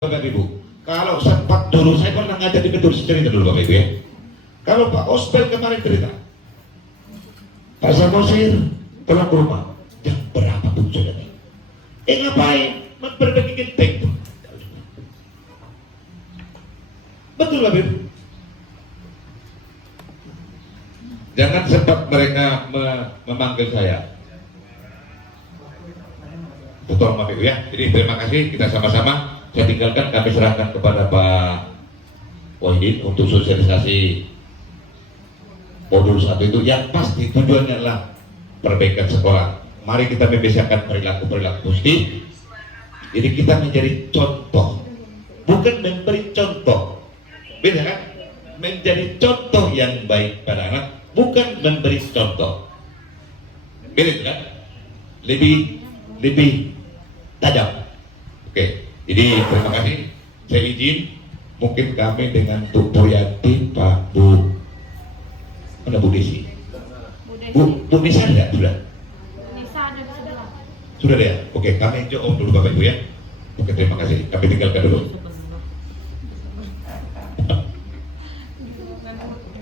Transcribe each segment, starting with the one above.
Bapak Ibu, kalau sempat dulu saya pernah ngajar di Kedul cerita dulu Bapak Ibu ya. Kalau Pak Osbel kemarin cerita, Pak Samosir pulang ke rumah jam berapa pun sudah nih. Ngapain? Memperbaiki genteng tuh. Betul Bapak Ibu. Jangan sempat mereka memanggil saya. Betul Bapak Ibu ya. Jadi terima kasih, kita sama-sama. Saya tinggalkan, kami serahkan kepada Pak Wahidin untuk sosialisasi modul 1 itu yang pasti tujuannya adalah perbaikan sekolah. Mari kita membiasakan perilaku-perilaku positif. Jadi kita menjadi contoh, bukan memberi contoh. Beda kan? Menjadi contoh yang baik pada anak, bukan memberi contoh. Beda kan? Lebih tajam. Oke. Jadi terima kasih, saya izin mungkin kami dengan Bu Yanti, Pak Bu, mana Bu Desi? Bu Nisa ada sudah? Sudah ada ya? Oke, kami jawab dulu Bapak Ibu ya. Oke, terima kasih, kami tinggalkan dulu.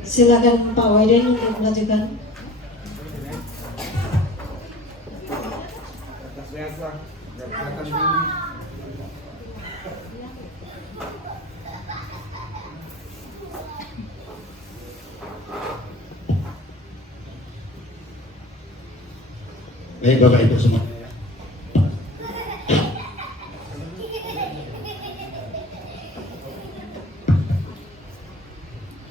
Silakan Pak Wahidin untuk melanjutkan. Baik Bapak Ibu semua.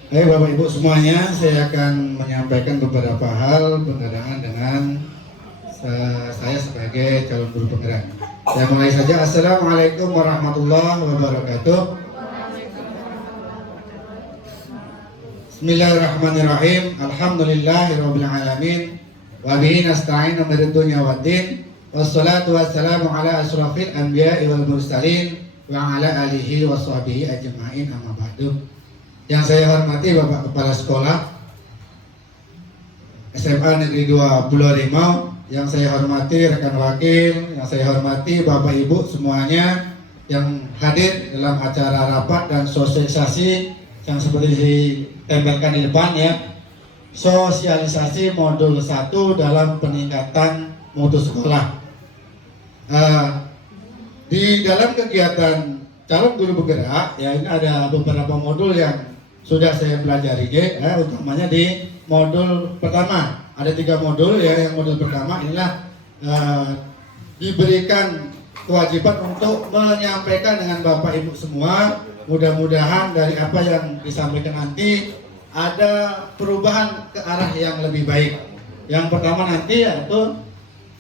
Baik Bapak Ibu semuanya, saya akan menyampaikan beberapa hal berkenaan dengan saya sebagai calon guru penggerak. Saya mulai saja. Assalamualaikum warahmatullahi wabarakatuh. Bismillahirrahmanirrahim. Alhamdulillahirabbil alamin. Wa bihi nasta'inu min dunya waddin. Wassalatu wassalamu ala asyrafil anbiya'i wal mursalin wa ala alihi washabihi ajma'in, amma ba'du. Yang saya hormati Bapak Kepala Sekolah SMA Negeri 2 Pulau Rimau, yang saya hormati rekan wakil, yang saya hormati Bapak Ibu semuanya yang hadir dalam acara rapat dan sosialisasi yang seperti ditempelkan di depan ya. Sosialisasi modul 1 dalam peningkatan mutu sekolah. Di dalam kegiatan calon guru bergerak ya, ini ada beberapa modul yang sudah saya pelajari ya, utamanya di modul pertama. Ada 3 modul ya. Yang modul pertama inilah diberikan kewajiban untuk menyampaikan dengan Bapak Ibu semua. Mudah-mudahan dari apa yang disampaikan nanti ada perubahan ke arah yang lebih baik. Yang pertama nanti yaitu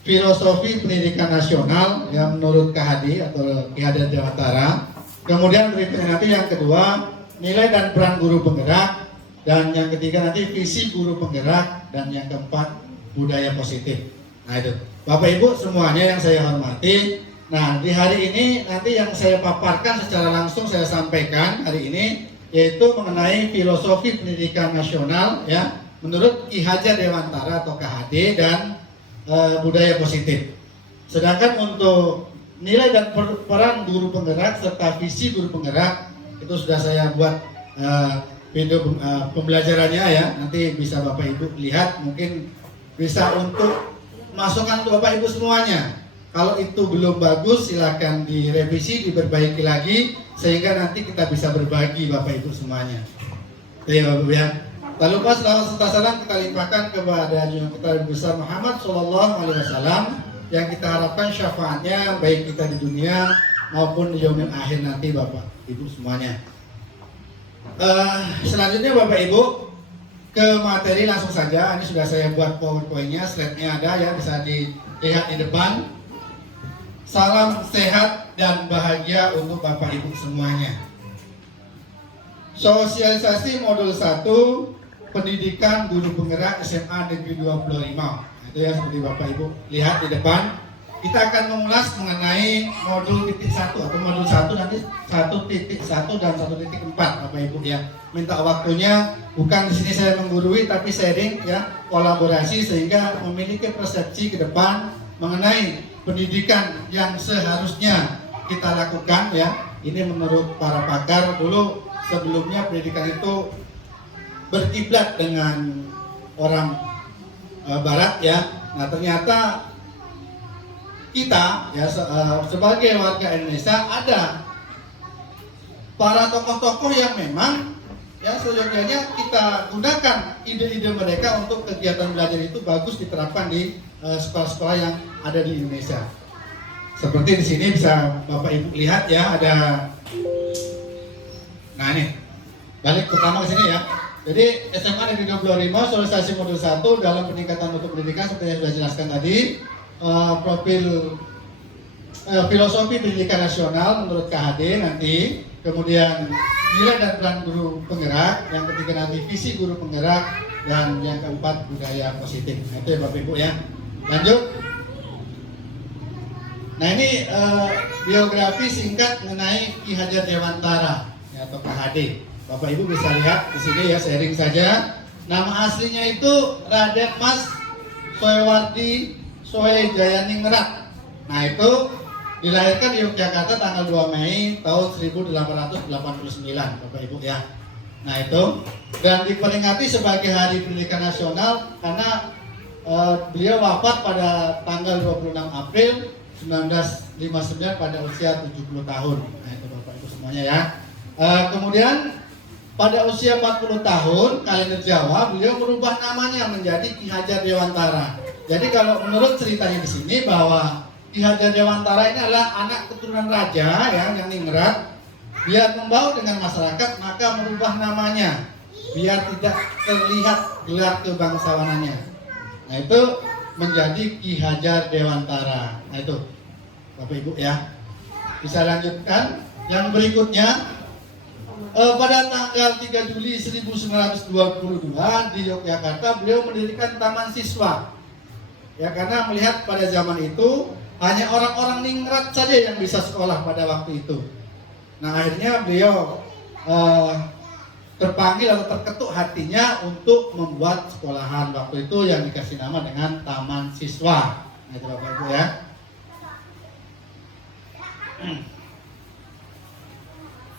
filosofi pendidikan nasional yang menurut KHD atau Ki Hajar Dewantara. Kemudian berikutnya nanti yang kedua nilai dan peran guru penggerak, dan yang ketiga nanti visi guru penggerak, dan yang keempat budaya positif. Nah itu Bapak Ibu semuanya yang saya hormati. Nah di hari ini nanti yang saya paparkan secara langsung saya sampaikan hari ini yaitu mengenai filosofi pendidikan nasional ya menurut Ki Hajar Dewantara atau KHD dan budaya positif. Sedangkan untuk nilai dan peran guru penggerak serta visi guru penggerak itu sudah saya buat video pembelajarannya ya, nanti bisa Bapak Ibu lihat, mungkin bisa untuk masukan untuk Bapak Ibu semuanya. Kalau itu belum bagus silahkan direvisi, diperbaiki lagi sehingga nanti kita bisa berbagi Bapak Ibu semuanya. Oke Bapak Ibu ya. Tak lupa selawat serta salam kita limpahkan kepada junjungan kita Nabi besar Muhammad SAW yang kita harapkan syafaatnya baik kita di dunia maupun di yaumil akhir nanti Bapak Ibu semuanya. Selanjutnya Bapak Ibu ke materi langsung saja. Ini sudah saya buat powerpointnya, slide-nya ada ya, bisa dilihat di depan. Salam sehat dan bahagia untuk Bapak Ibu semuanya. Sosialisasi modul 1 pendidikan guru penggerak SMA Negeri 2 Pulau Rimau. Itu ya seperti Bapak Ibu lihat di depan. Kita akan mengulas mengenai modul titik 1 atau modul 1 nanti 1.1 dan 1.4 Bapak Ibu ya. Minta waktunya bukan di sini saya menggurui tapi sharing ya, kolaborasi sehingga memiliki persepsi ke depan mengenai pendidikan yang seharusnya kita lakukan ya, Ini menurut para pakar, dulu sebelumnya pendidikan itu berkiblat dengan orang Barat ya. Nah ternyata kita ya sebagai warga Indonesia ada para tokoh-tokoh yang memang ya seyogyanya kita gunakan ide-ide mereka untuk kegiatan belajar itu bagus diterapkan di sekolah-sekolah yang ada di Indonesia. Seperti di sini bisa Bapak Ibu lihat ya, ada. Nah ini balik pertama ke sini ya. Jadi SMA Negeri 25 sosialisasi modul 1 dalam peningkatan mutu pendidikan seperti yang sudah jelaskan tadi. Profil filosofi pendidikan nasional menurut KHD nanti, kemudian nilai dan peran guru penggerak, yang ketiga nanti visi guru penggerak, dan yang keempat budaya positif. Nah, itu ya Bapak Ibu ya. Lanjut. Nah ini biografi singkat mengenai Ki Hajar Dewantara ya, atau KHD. Bapak Ibu bisa lihat di sini ya, sharing saja. Nama aslinya itu Raden Mas Soewardi Soe Jayaningrat. Nah itu dilahirkan di Yogyakarta tanggal 2 Mei tahun 1889 Bapak Ibu ya. Nah itu, dan diperingati sebagai Hari Pendidikan Nasional karena beliau wafat pada tanggal 26 April 1959 pada usia 70 tahun. Nah itu Bapak Ibu semuanya ya. Kemudian pada usia 40 tahun kalender Jawa, beliau merubah namanya menjadi Ki Hajar Dewantara. Jadi kalau menurut ceritanya di sini bahwa Ki Hajar Dewantara ini adalah anak keturunan raja ya, yang ningrat. Biar membaur dengan masyarakat maka merubah namanya biar tidak terlihat gelar kebangsawanannya. Nah itu menjadi Ki Hajar Dewantara. Nah itu Bapak Ibu ya. Bisa lanjutkan yang berikutnya. Pada tanggal 3 Juli 1922 di Yogyakarta beliau mendirikan Taman Siswa. Ya karena melihat pada zaman itu hanya orang-orang ningrat saja yang bisa sekolah pada waktu itu. Nah akhirnya beliau terpanggil atau terketuk hatinya untuk membuat sekolahan waktu itu yang dikasih nama dengan Taman Siswa. Nah itu Bapak Ibu ya.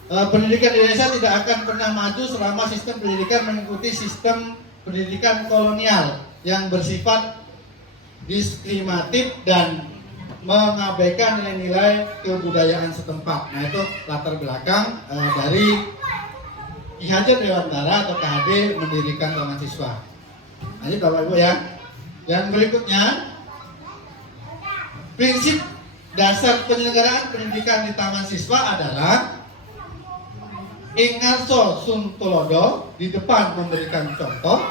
Pendidikan di Indonesia tidak akan pernah maju selama sistem pendidikan mengikuti sistem pendidikan kolonial yang bersifat diskriminatif dan mengabaikan nilai-nilai kebudayaan setempat. Nah itu latar belakang dari Ki Hajar Dewantara atau KHD mendirikan Taman Siswa. Nah ini Bapak Ibu ya. Yang berikutnya, prinsip dasar penyelenggaraan pendidikan di Taman Siswa adalah ing ngarso sun tulodo, di depan memberikan contoh,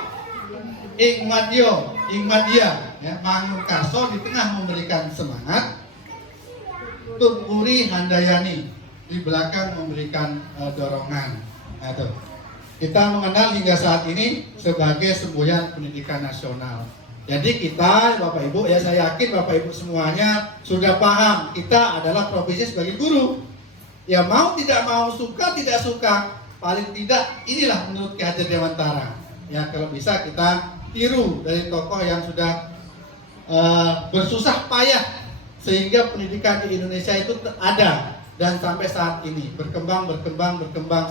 ing madya ya, mangun karso, di tengah memberikan semangat, tumpuri handayani, di belakang memberikan dorongan. Nah, itu. Kita mengenal hingga saat ini sebagai semboyan pendidikan nasional. Jadi kita Bapak Ibu ya, saya yakin Bapak Ibu semuanya sudah paham kita adalah profesi sebagai guru. Ya mau tidak mau, suka tidak suka, paling tidak inilah menurut Ki Hajar Dewantara. Ya kalau bisa kita tiru dari tokoh yang sudah bersusah payah sehingga pendidikan di Indonesia itu ada dan sampai saat ini berkembang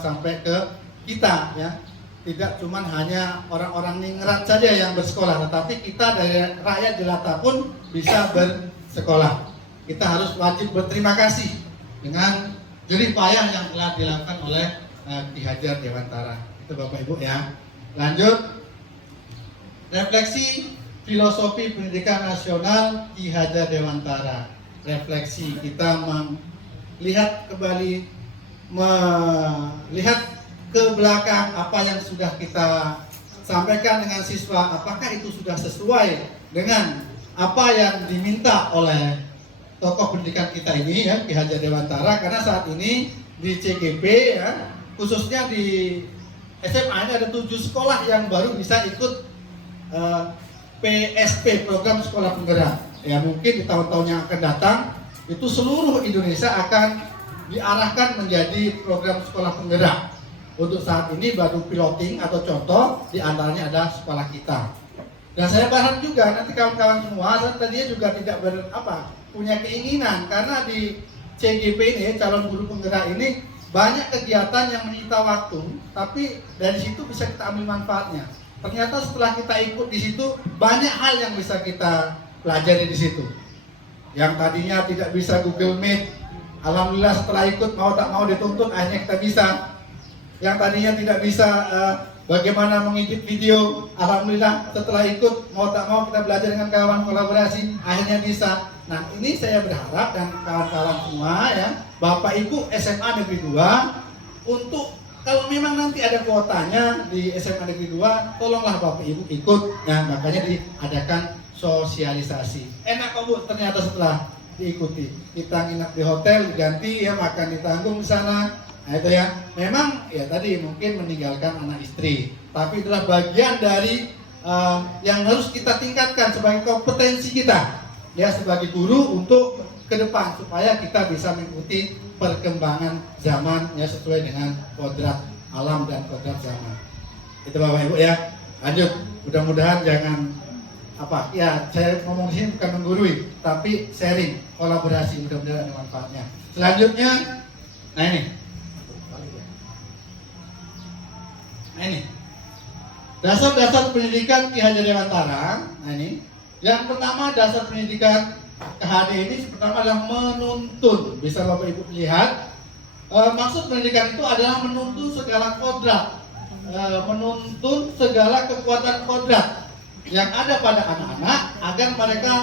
sampai ke kita ya. Tidak cuma hanya orang-orang ningrat saja yang bersekolah, tetapi kita dari rakyat jelata pun bisa bersekolah. Kita harus wajib berterima kasih dengan jerih payah yang telah dilakukan oleh Ki Hajar Dewantara. Itu Bapak Ibu ya. Lanjut, refleksi filosofi pendidikan nasional Ki Hajar Dewantara. Refleksi, kita melihat kembali, melihat ke belakang apa yang sudah kita sampaikan dengan siswa, apakah itu sudah sesuai dengan apa yang diminta oleh tokoh pendidikan kita ini ya, Ki Hajar Dewantara. Karena saat ini di CGP ya, khususnya di SMA ini ada 7 sekolah yang baru bisa ikut PSP, program sekolah penggerak. Ya mungkin di tahun-tahun yang akan datang itu seluruh Indonesia akan diarahkan menjadi program sekolah penggerak. Untuk saat ini baru piloting atau contoh, di antaranya ada sekolah kita. Dan saya berharap juga nanti kawan-kawan semua, saya tadinya juga tidak punya keinginan karena di CGP ini, calon guru penggerak ini, banyak kegiatan yang menyita waktu, tapi dari situ bisa kita ambil manfaatnya. Ternyata setelah kita ikut di situ, banyak hal yang bisa kita pelajari di situ. Yang tadinya tidak bisa Google Meet, alhamdulillah setelah ikut mau tak mau dituntut, akhirnya kita bisa. Yang tadinya tidak bisa bagaimana mengedit video, alhamdulillah setelah ikut mau tak mau kita belajar dengan kawan kolaborasi, akhirnya bisa. Nah, ini saya berharap dan kawan-kawan semua ya, Bapak Ibu SMA Negeri 2, untuk kalau memang nanti ada kuotanya di SMA Negeri 2, tolonglah Bapak Ibu ikut. Nah, makanya diadakan sosialisasi. Enak kok Bu, ternyata setelah diikuti. Kita nginap di hotel, diganti ya, makan ditanggung di sana. Nah itu ya, memang ya tadi mungkin meninggalkan anak istri, tapi itulah bagian dari yang harus kita tingkatkan sebagai kompetensi kita ya sebagai guru untuk ke depan, supaya kita bisa mengikuti perkembangan zaman ya sesuai dengan kodrat alam dan kodrat zaman. Itu Bapak Ibu ya. Lanjut, mudah-mudahan jangan apa ya, saya ngomong di sini bukan menggurui, tapi sharing, kolaborasi, mudah-mudahan ada manfaatnya. Selanjutnya, nah ini dasar-dasar pendidikan Ki Hajar Dewantara. Nah ini, yang pertama dasar pendidikan KHD ini pertama adalah menuntun. Bisa Bapak Ibu lihat, maksud pendidikan itu adalah menuntun segala kodrat, menuntun segala kekuatan kodrat yang ada pada anak-anak agar mereka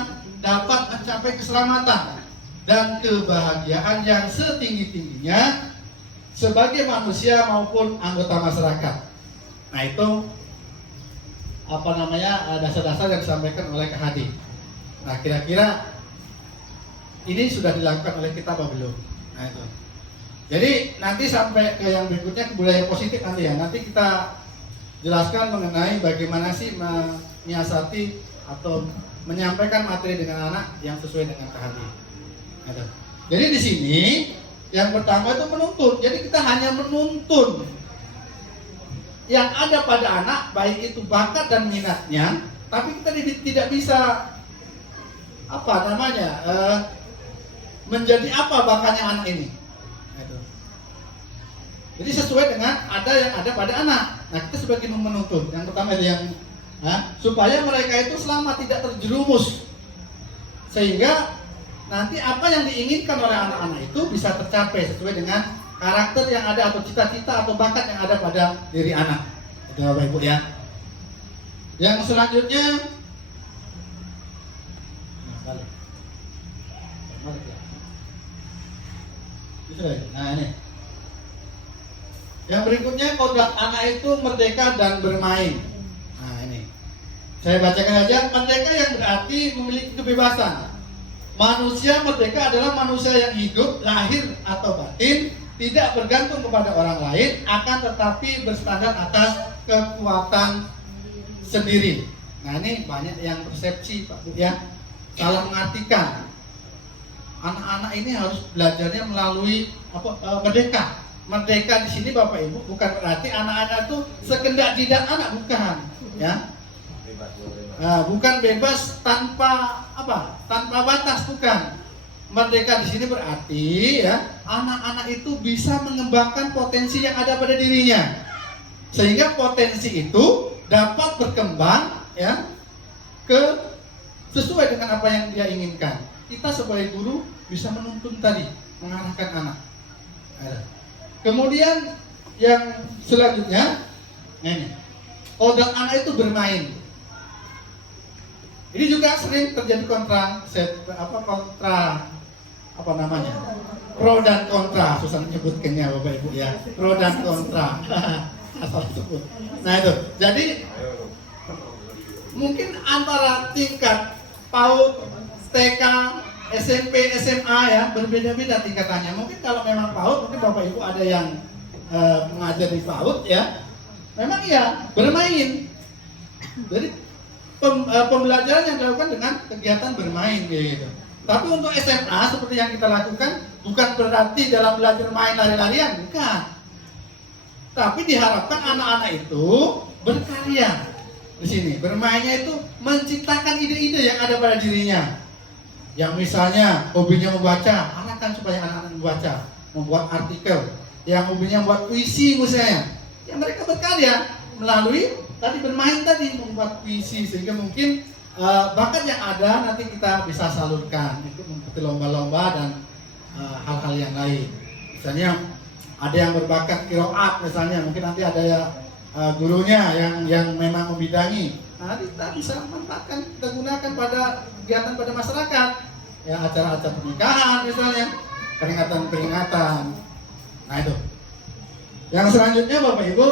dapat mencapai keselamatan dan kebahagiaan yang setinggi-tingginya sebagai manusia maupun anggota masyarakat. Nah itu apa namanya, dasar-dasar yang disampaikan oleh KHD. Nah kira-kira ini sudah dilakukan oleh kita apa belum? Nah itu. Jadi nanti sampai ke yang berikutnya, ke budaya positif nanti ya. Nanti kita jelaskan mengenai bagaimana sih menyiasati atau menyampaikan materi dengan anak yang sesuai dengan KHD. Nah, itu. Jadi di sini yang pertama itu menuntun. Jadi kita hanya menuntun yang ada pada anak, baik itu bakat dan minatnya, tapi kita tidak bisa apa namanya menjadi apa bakatnya anak ini. Gitu. Jadi sesuai dengan ada yang ada pada anak. Nah kita sebagai menuntun, yang pertama itu yang supaya mereka itu selama tidak terjerumus, sehingga nanti apa yang diinginkan oleh anak-anak itu bisa tercapai sesuai dengan karakter yang ada atau cita-cita atau bakat yang ada pada diri anak. Itu Bapak Ibu ya. Yang selanjutnya, nah ini. Yang berikutnya, kodrat anak itu merdeka dan bermain. Nah ini, saya bacakan aja. Merdeka yang berarti memiliki kebebasan. Manusia merdeka adalah manusia yang hidup, lahir atau batin, tidak bergantung kepada orang lain, akan tetapi berstandar atas kekuatan sendiri. Nah ini banyak yang persepsi Pak Bu ya, salah mengartikan. Anak-anak ini harus belajarnya melalui merdeka. Merdeka di sini Bapak Ibu bukan berarti anak-anak itu sekendak jidat anak, bukan ya. Bukan bebas tanpa tanpa batas, bukan. Merdeka di sini berarti ya anak-anak itu bisa mengembangkan potensi yang ada pada dirinya, sehingga potensi itu dapat berkembang ya sesuai dengan apa yang dia inginkan. Kita sebagai guru bisa menuntun tadi, mengarahkan anak. Kemudian yang selanjutnya ini, kodrat anak itu bermain. Ini juga sering terjadi pro dan kontra, susah menyebutkannya Bapak Ibu ya, pro dan kontra. Asal sebut. Nah itu, jadi mungkin antara tingkat PAUD, TK, SMP, SMA ya berbeda-beda tingkatannya. Mungkin kalau memang PAUD, mungkin Bapak Ibu ada yang mengajar di PAUD ya, memang ya bermain. Jadi pembelajaran yang dilakukan dengan kegiatan bermain gitu. Tapi untuk SMA seperti yang kita lakukan bukan berarti dalam belajar main lari-larian, bukan. Tapi diharapkan anak-anak itu berkarya di sini. Bermainnya itu menciptakan ide-ide yang ada pada dirinya. Yang misalnya hobinya membaca, arahkan supaya anak-anak membaca, membuat artikel. Yang hobinya membuat puisi misalnya, ya mereka berkarya melalui tadi bermain tadi membuat puisi, sehingga mungkin bakat yang ada nanti kita bisa salurkan ikut mengikuti lomba-lomba dan hal-hal yang lain. Misalnya ada yang berbakat qiraat misalnya, mungkin nanti ada ya gurunya yang memang membidangi. Nah, kita bisa manfaatkan, kita gunakan pada kegiatan pada masyarakat, ya acara-acara pernikahan misalnya, peringatan-peringatan. Nah itu. Yang selanjutnya Bapak Ibu,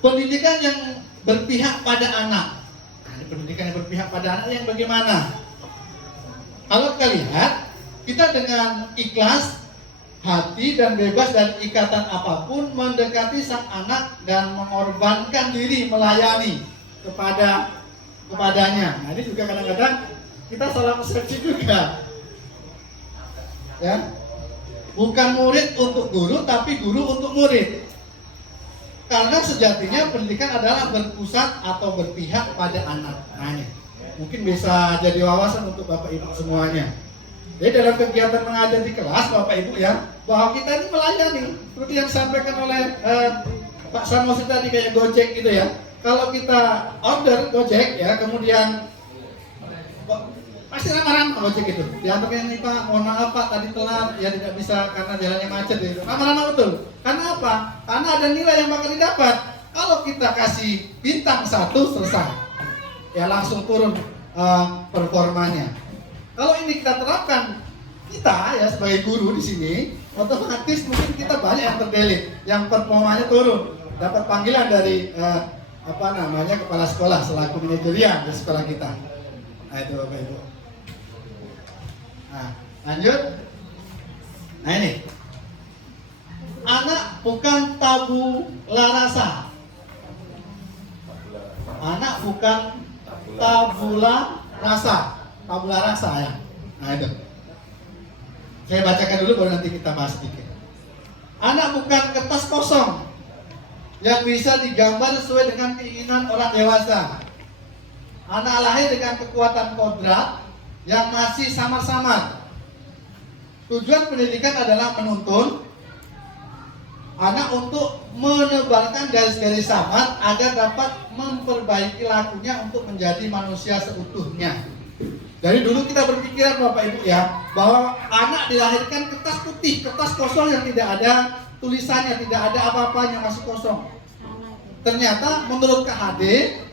pendidikan yang berpihak pada anak. Nah, ini pendidikan yang berpihak pada anak yang bagaimana? Kalau kita lihat, kita dengan ikhlas hati dan bebas dari ikatan apapun mendekati sang anak dan mengorbankan diri melayani kepadanya. Nah ini juga kadang-kadang kita salah persepsi juga, ya, bukan murid untuk guru tapi guru untuk murid. Karena sejatinya pendidikan adalah berpusat atau berpihak pada anak. Nah ini mungkin bisa jadi wawasan untuk Bapak Ibu semuanya. Jadi dalam kegiatan mengajar di kelas Bapak Ibu ya, bahwa kita ini melayani seperti yang disampaikan oleh Pak Samusi tadi, kayak Gojek gitu ya. Kalau kita order Gojek ya, kemudian pasti ramah-ramah Gojek itu. Diantaranya ini Pak, mohon maaf Pak tadi telat ya, tidak bisa karena jalannya macet gitu. Ramah-ramah betul. Karena apa? Karena ada nilai yang bakal didapat. Kalau kita kasih bintang 1 selesai, ya langsung turun performanya. Kalau ini kita terapkan, kita ya sebagai guru di sini, otomatis mungkin kita banyak yang terdelik, yang performanya turun, dapat panggilan dari kepala sekolah selaku manajerial di sekolah kita. Nah itu Bapak Ibu. Nah lanjut. Nah ini, anak bukan tabula rasa. Anak bukan tabula rasa. Tabula rasa ya. Nah itu. Saya bacakan dulu baru nanti kita bahas sedikit. Anak bukan kertas kosong yang bisa digambar sesuai dengan keinginan orang dewasa. Anak lahir dengan kekuatan kodrat yang masih samar-samar. Tujuan pendidikan adalah menuntun anak untuk menebalkan garis-garis samar agar dapat memperbaiki lakunya untuk menjadi manusia seutuhnya. Dari dulu kita berpikiran Bapak Ibu ya, bahwa anak dilahirkan kertas putih, kertas kosong yang tidak ada tulisannya, tidak ada apa-apanya, masih kosong. Ternyata menurut KHD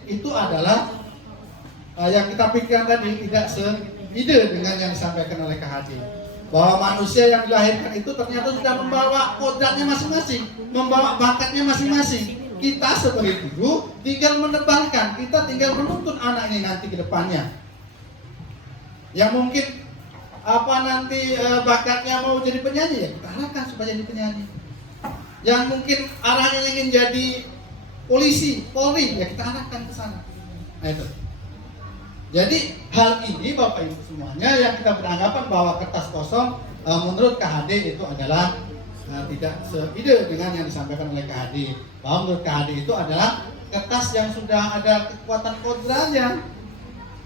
itu adalah yang kita pikirkan tadi tidak seide dengan yang disampaikan oleh KHD. Bahwa manusia yang dilahirkan itu ternyata sudah membawa kodratnya masing-masing, membawa bakatnya masing-masing. Kita sebagai guru tinggal menebalkan, kita tinggal menuntun anak ini nanti ke depannya. Yang mungkin nanti bakatnya mau jadi penyanyi, ya kita arahkan supaya jadi penyanyi. Yang mungkin arahnya ingin jadi polisi, polri, ya kita arahkan ke sana. Nah itu. Jadi hal ini Bapak Ibu semuanya yang kita beranggapan bahwa kertas kosong menurut KHD itu adalah tidak seide dengan yang disampaikan oleh KHD. Bahwa menurut KHD itu adalah kertas yang sudah ada kekuatan kodratnya,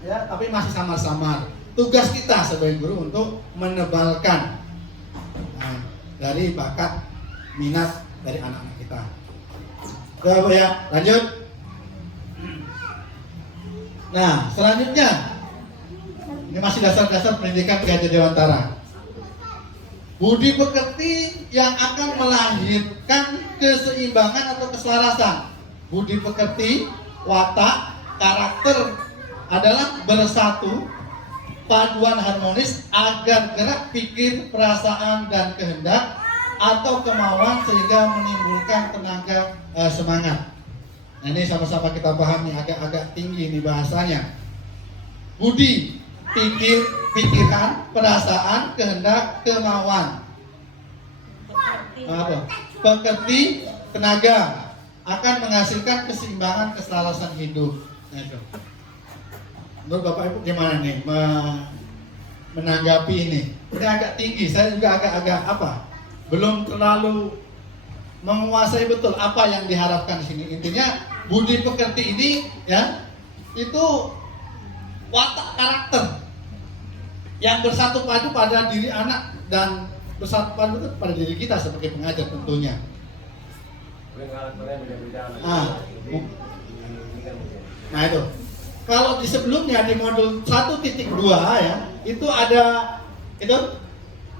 ya, tapi masih samar-samar. Tugas kita sebagai guru untuk menebalkan dari bakat minat dari anak-anak kita. Udah Bu ya, lanjut. Nah, selanjutnya ini masih dasar-dasar pendidikan Ki Hajar Dewantara. Budi pekerti yang akan melahirkan keseimbangan atau keselarasan. Budi pekerti, watak, karakter adalah bersatu, paduan harmonis agar gerak pikir, perasaan dan kehendak atau kemauan sehingga menimbulkan tenaga semangat. Nah ini sama-sama kita pahami, agak-agak tinggi nih bahasanya. Budi, pikiran, perasaan, kehendak, kemauan. Pekerti, tenaga akan menghasilkan keseimbangan, keselarasan hidup. Nah itu. Menurut Bapak Ibu gimana nih menanggapi ini? Ini agak tinggi, saya juga agak belum terlalu menguasai betul apa yang diharapkan di sini. Intinya budi pekerti ini ya itu watak karakter yang bersatu padu pada diri anak dan bersatu padu itu pada diri kita sebagai pengajar tentunya. Nah itu. Kalau di sebelumnya di modul 1.2 ya, itu ada itu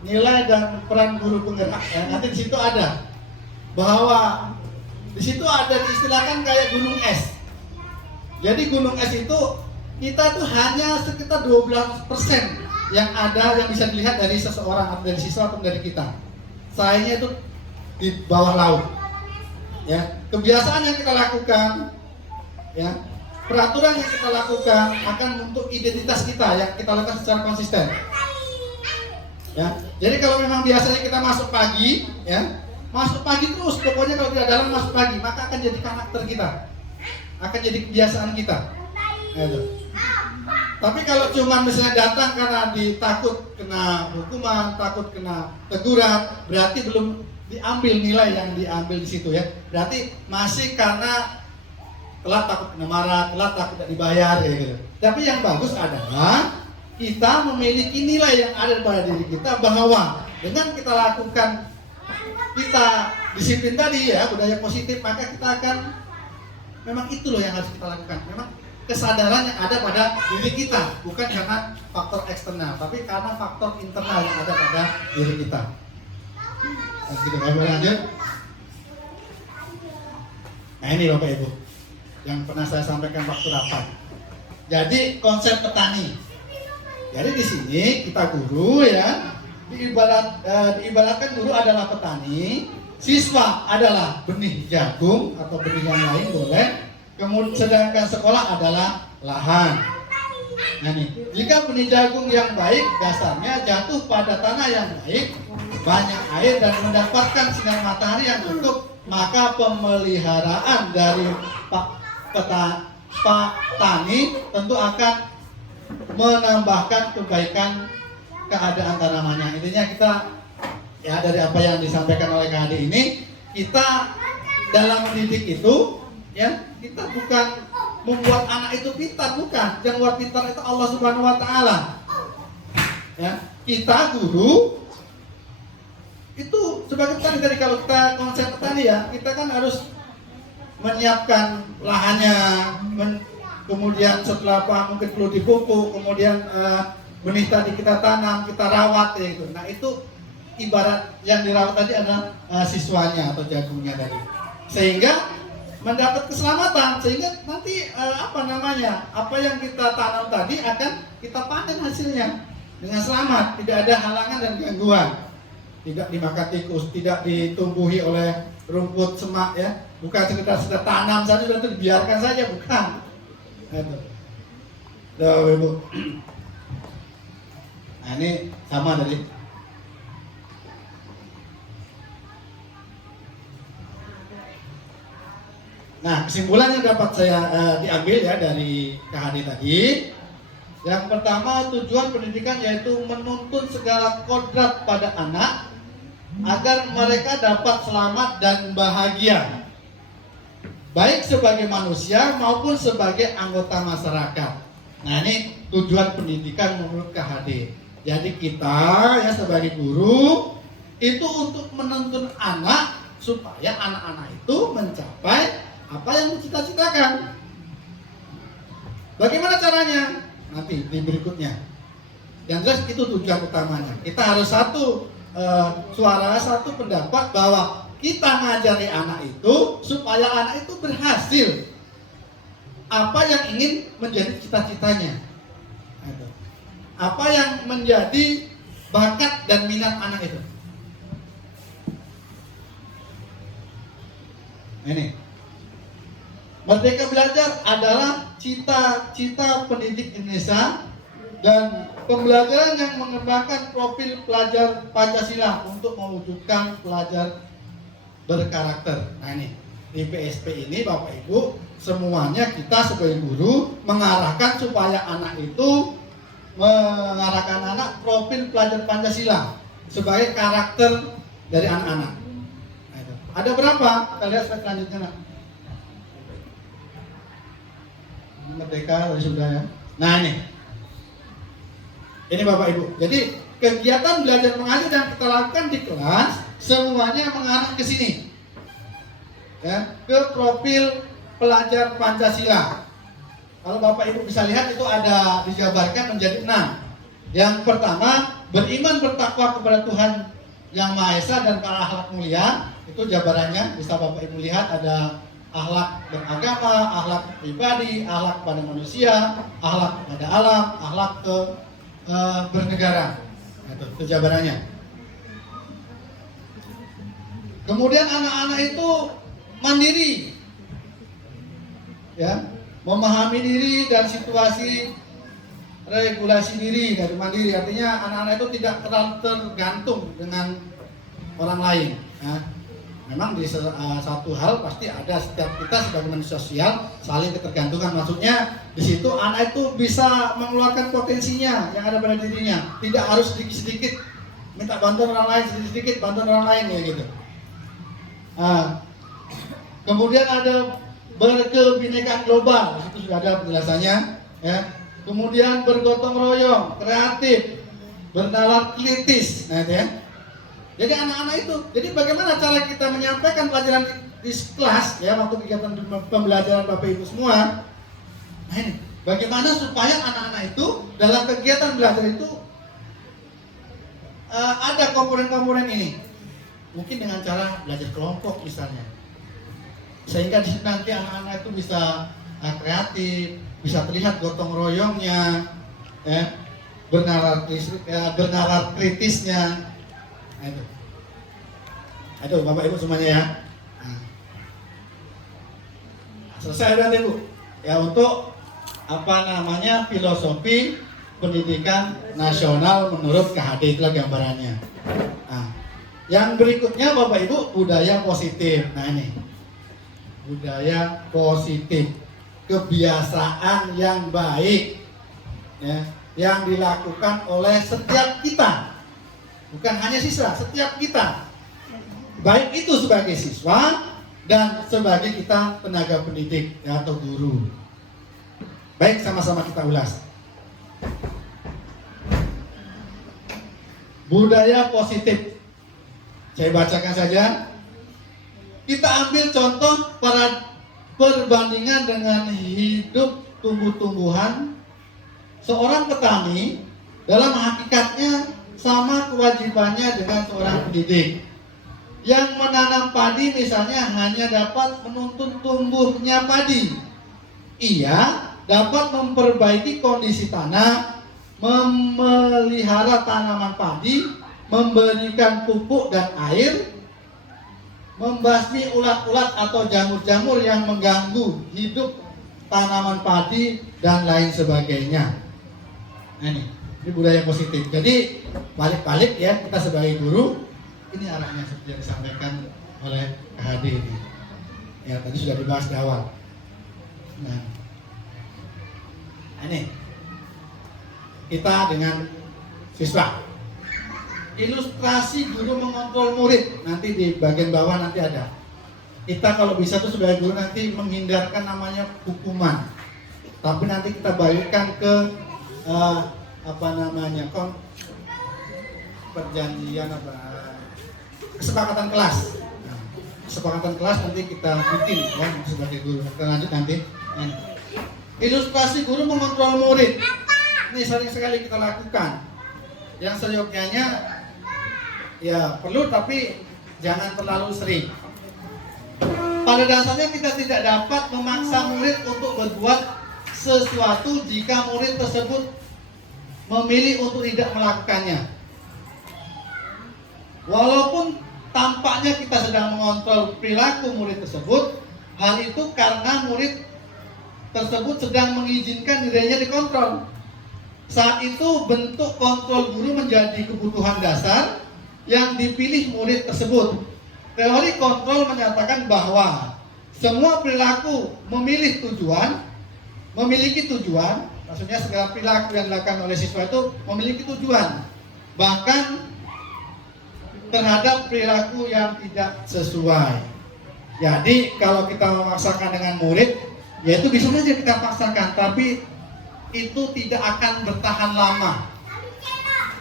nilai dan peran guru penggerak. Ya, nanti di situ ada bahwa di situ ada diistilahkan kayak gunung es. Jadi gunung es itu kita tuh hanya sekitar 12% yang ada yang bisa dilihat dari seseorang atau dari siswa atau dari kita. Sayangnya itu di bawah laut. Ya, kebiasaan yang kita lakukan, ya, peraturan yang kita lakukan akan membentuk identitas kita yang kita lakukan secara konsisten. Ya, jadi kalau memang biasanya kita masuk pagi, ya, masuk pagi terus, pokoknya kalau tidak dalam masuk pagi, maka akan jadi karakter kita, akan jadi kebiasaan kita. Gitu. Tapi kalau cuma misalnya datang karena takut kena hukuman, takut kena teguran, berarti belum diambil nilai yang diambil di situ ya. Berarti masih karena telat takut kena marah, telat takut tidak dibayar ya gitu. Tapi yang bagus adalah kita memiliki nilai yang ada pada diri kita bahwa dengan kita lakukan kita disiplin tadi ya, budaya positif, maka kita akan memang itu loh yang harus kita lakukan. Memang kesadaran yang ada pada diri kita, bukan karena faktor eksternal, tapi karena faktor internal yang ada pada diri kita. Nah, kita boleh lanjut. Nah ini Bapak Ibu yang pernah saya sampaikan waktu rapat. Jadi konsep petani. Jadi di sini kita guru ya, diibaratkan guru adalah petani, siswa adalah benih jagung atau benih yang lain boleh. Kemudian sedangkan sekolah adalah lahan. Nah nih, jika benih jagung yang baik dasarnya jatuh pada tanah yang baik, banyak air dan mendapatkan sinar matahari yang cukup, maka pemeliharaan dari petani tentu akan menambahkan kebaikan keadaan tanamannya. Intinya kita ya dari apa yang disampaikan oleh KHD ini, kita dalam mendidik itu ya, kita bukan membuat anak itu pintar, bukan. Yang buat pintar itu Allah Subhanahu wa taala. Ya, kita guru itu sebagai petani. Tadi kalau kita konsep petani ya, kita kan harus menyiapkan lahannya, kemudian setelah apa mungkin perlu dipupuk, kemudian benih tadi kita tanam, kita rawat ya itu. Nah itu ibarat yang dirawat tadi adalah siswanya atau jagungnya tadi, sehingga mendapat keselamatan, sehingga nanti apa yang kita tanam tadi akan kita panen hasilnya dengan selamat, tidak ada halangan dan gangguan, tidak dimakan tikus, tidak ditumbuhi oleh rumput semak ya, bukan sekedar sudah tanam saja dan dibiarkan saja, bukan. Itu. Tuh, Ibu. Nah ini sama tadi. Nah kesimpulan yang dapat saya diambil ya dari KHD tadi, yang pertama tujuan pendidikan yaitu menuntun segala kodrat pada anak agar mereka dapat selamat dan bahagia, baik sebagai manusia maupun sebagai anggota masyarakat. Nah ini tujuan pendidikan menurut KHD. Jadi kita ya sebagai guru itu untuk menuntun anak supaya anak-anak itu mencapai apa yang dicita-citakan. Bagaimana caranya? Nanti di berikutnya. Yang jelas itu tujuan utamanya. Kita harus satu suara, satu pendapat bahwa kita ngajari anak itu supaya anak itu berhasil apa yang ingin menjadi cita-citanya, apa yang menjadi bakat dan minat anak itu. Ini Merdeka Belajar adalah cita-cita pendidik Indonesia dan pembelajaran yang mengembangkan profil pelajar Pancasila untuk mewujudkan pelajar berkarakter. Nah ini di PSP ini Bapak Ibu semuanya kita sebagai guru mengarahkan supaya anak itu mengarahkan anak profil pelajar Pancasila sebagai karakter dari anak-anak. Nah, itu. Ada berapa? Kita lihat slide selanjutnya. Nah. Merdeka sudah ya. Nah ini Ini Bapak Ibu. Jadi kegiatan belajar mengajar yang kita lakukan di kelas semuanya mengarah ke sini. Ya, ke profil pelajar Pancasila. Kalau Bapak Ibu bisa lihat itu ada dijabarkan menjadi 6. Yang pertama, beriman bertakwa kepada Tuhan Yang Maha Esa dan para akhlak mulia. Itu jabarannya, bisa Bapak Ibu lihat ada akhlak beragama, akhlak pribadi, akhlak pada manusia, akhlak pada alam, akhlak bernegara. Itu jabarannya. Kemudian anak-anak itu mandiri, ya, memahami diri dan situasi, regulasi diri dari mandiri. Artinya anak-anak itu tidak terlalu tergantung dengan orang lain. Ya. Memang di satu hal pasti ada, setiap kita sebagai manusia sosial saling ketergantungan. Maksudnya di situ anak itu bisa mengeluarkan potensinya yang ada pada dirinya. Tidak harus sedikit-sedikit minta bantuan orang lain, sedikit-sedikit bantuan orang lain ya gitu. Kemudian ada berkebinekaan global, di situ sudah ada penjelasannya. Ya. Kemudian bergotong royong, kreatif, bernalar kritis. Nah itu ya. Jadi anak-anak itu, jadi bagaimana cara kita menyampaikan pelajaran di kelas ya waktu kegiatan pembelajaran Bapak Ibu semua. Nah ini, bagaimana supaya anak-anak itu dalam kegiatan belajar itu ada komponen-komponen ini. Mungkin dengan cara belajar kelompok misalnya. Sehingga di situ nanti anak-anak itu bisa kreatif, bisa terlihat gotong royongnya, ya, bernalar kritisnya. Itu Bapak Ibu semuanya ya. Selesai berarti Bu. Ya untuk filosofi pendidikan nasional menurut KHD, itulah gambarannya. Nah, yang berikutnya Bapak Ibu budaya positif. Nah ini budaya positif, kebiasaan yang baik, ya, yang dilakukan oleh setiap kita. Bukan hanya siswa, setiap kita. Baik itu sebagai siswa dan sebagai kita tenaga pendidik ya, atau guru. Baik, sama-sama kita ulas. Budaya positif. Saya bacakan saja. Kita ambil contoh pada perbandingan dengan hidup tumbuh-tumbuhan. Seorang petani dalam hakikatnya sama kewajibannya dengan seorang pendidik. Yang menanam padi misalnya hanya dapat menuntun tumbuhnya padi. Ia dapat memperbaiki kondisi tanah, memelihara tanaman padi, memberikan pupuk dan air, membasmi ulat-ulat atau jamur-jamur yang mengganggu hidup tanaman padi dan lain sebagainya. Nah, ini budaya positif. Jadi balik-balik ya, kita sebagai guru, ini arahnya seperti yang disampaikan oleh KHD ini. Ya tadi sudah dibahas di awal. Nah ini kita dengan siswa. Ilustrasi guru mengontrol murid, nanti di bagian bawah nanti ada. Kita kalau bisa tuh sebagai guru nanti menghindarkan namanya hukuman, tapi nanti kita balikkan ke perjanjian kesepakatan kelas. Nah, kesepakatan kelas nanti kita bikin ya sebagai guru. Kita lanjut nanti. Ilustrasi guru mengontrol murid. Ini sering sekali kita lakukan. Yang seyogyanya ya perlu, tapi jangan terlalu sering. Pada dasarnya kita tidak dapat memaksa murid untuk berbuat sesuatu jika murid tersebut memilih untuk tidak melakukannya. Walaupun tampaknya kita sedang mengontrol perilaku murid tersebut, hal itu karena murid tersebut sedang mengizinkan dirinya dikontrol. Saat itu bentuk kontrol guru menjadi kebutuhan dasar yang dipilih murid tersebut. Teori kontrol menyatakan bahwa semua perilaku memiliki tujuan, maksudnya segala perilaku yang dilakukan oleh siswa itu memiliki tujuan. Bahkan terhadap perilaku yang tidak sesuai. Jadi kalau kita memaksakan dengan murid, ya itu bisa saja kita paksakan, tapi itu tidak akan bertahan lama.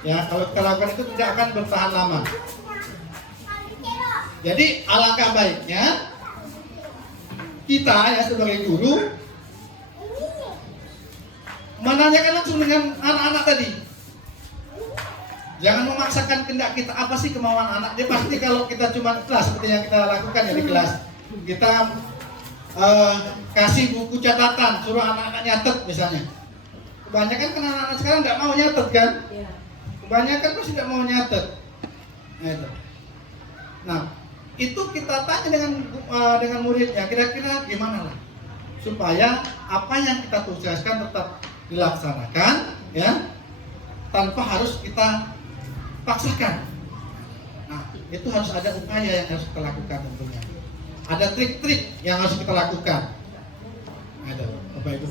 Ya, kalau kita lakukan itu tidak akan bertahan lama. Jadi alangkah baiknya kita ya sebagai guru menanyakan langsung dengan anak-anak tadi. Jangan memaksakan kehendak kita, apa sih kemauan anak. Dia pasti kalau kita cuma kelas seperti yang kita lakukan ya di kelas, kita kasih buku catatan, suruh anak-anak nyatet misalnya. Kebanyakan kan anak-anak sekarang tidak mau nyatet kan? Kebanyakan pasti tidak mau nyatet. Nah, itu kita tanya dengan muridnya, kira-kira gimana lah supaya apa yang kita tugaskan tetap dilaksanakan, ya, tanpa harus kita paksakan. Nah, itu harus ada upaya yang harus kita lakukan tentunya. Ada trik-trik yang harus kita lakukan. Ada, Bapak Ibu.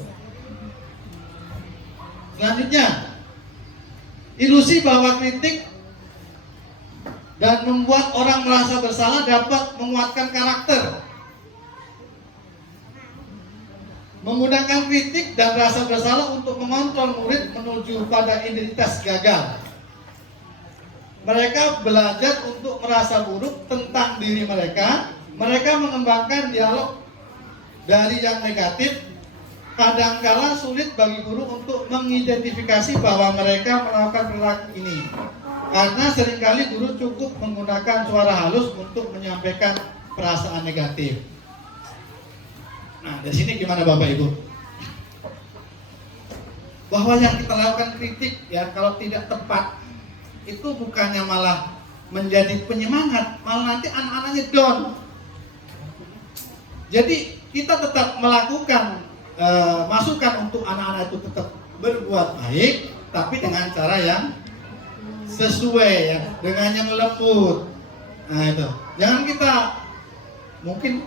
Selanjutnya, ilusi bahwa kritik dan membuat orang merasa bersalah dapat menguatkan karakter. Menggunakan kritik dan rasa bersalah untuk mengontrol murid menuju pada identitas gagal. Mereka belajar untuk merasa buruk tentang diri mereka. Mereka mengembangkan dialog dari yang negatif. Kadangkala sulit bagi guru untuk mengidentifikasi bahwa mereka melakukan perilaku ini. Karena seringkali guru cukup menggunakan suara halus untuk menyampaikan perasaan negatif. Nah, dari sini gimana Bapak Ibu? Bahwa yang kita lakukan kritik ya kalau tidak tepat itu bukannya malah menjadi penyemangat, malah nanti anak-anaknya down. Jadi kita tetap melakukan masukan untuk anak-anak itu tetap berbuat baik, tapi dengan cara yang sesuai ya, dengan yang lembut. Nah itu, jangan kita mungkin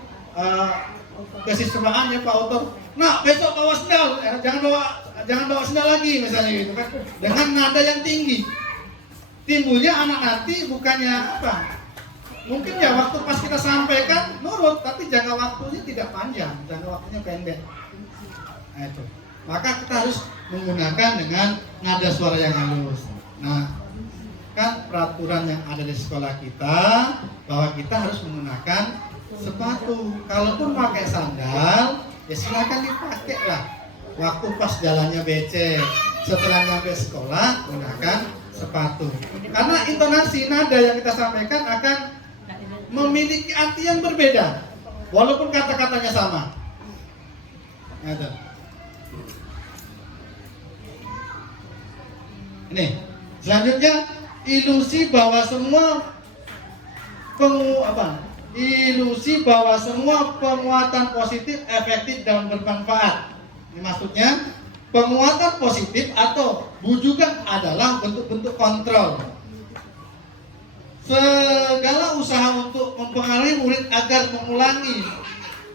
kesiswaan ya Pak Otor. Nah besok bawa sendal, ya, jangan bawa sendal lagi misalnya gitu kan, dengan nada yang tinggi. Timbulnya anak nanti bukannya apa? Mungkin ya waktu pas kita sampaikan nurut, tapi jangka waktunya tidak panjang, jangka waktunya pendek. Nah itu, maka kita harus menggunakan dengan nada suara yang halus. Nah, kan peraturan yang ada di sekolah kita bahwa kita harus menggunakan sepatu. Kalaupun pakai sandal, ya silakan dipakai lah. Waktu pas jalannya becek, setelah nyampe sekolah gunakan sepatu. Karena intonasi nada yang kita sampaikan akan memiliki arti yang berbeda, walaupun kata-katanya sama. Ini selanjutnya ilusi bahwa semua penguatan positif efektif dan bermanfaat. Ini maksudnya penguatan positif atau bujukan adalah bentuk-bentuk kontrol. Segala usaha untuk mempengaruhi murid agar mengulangi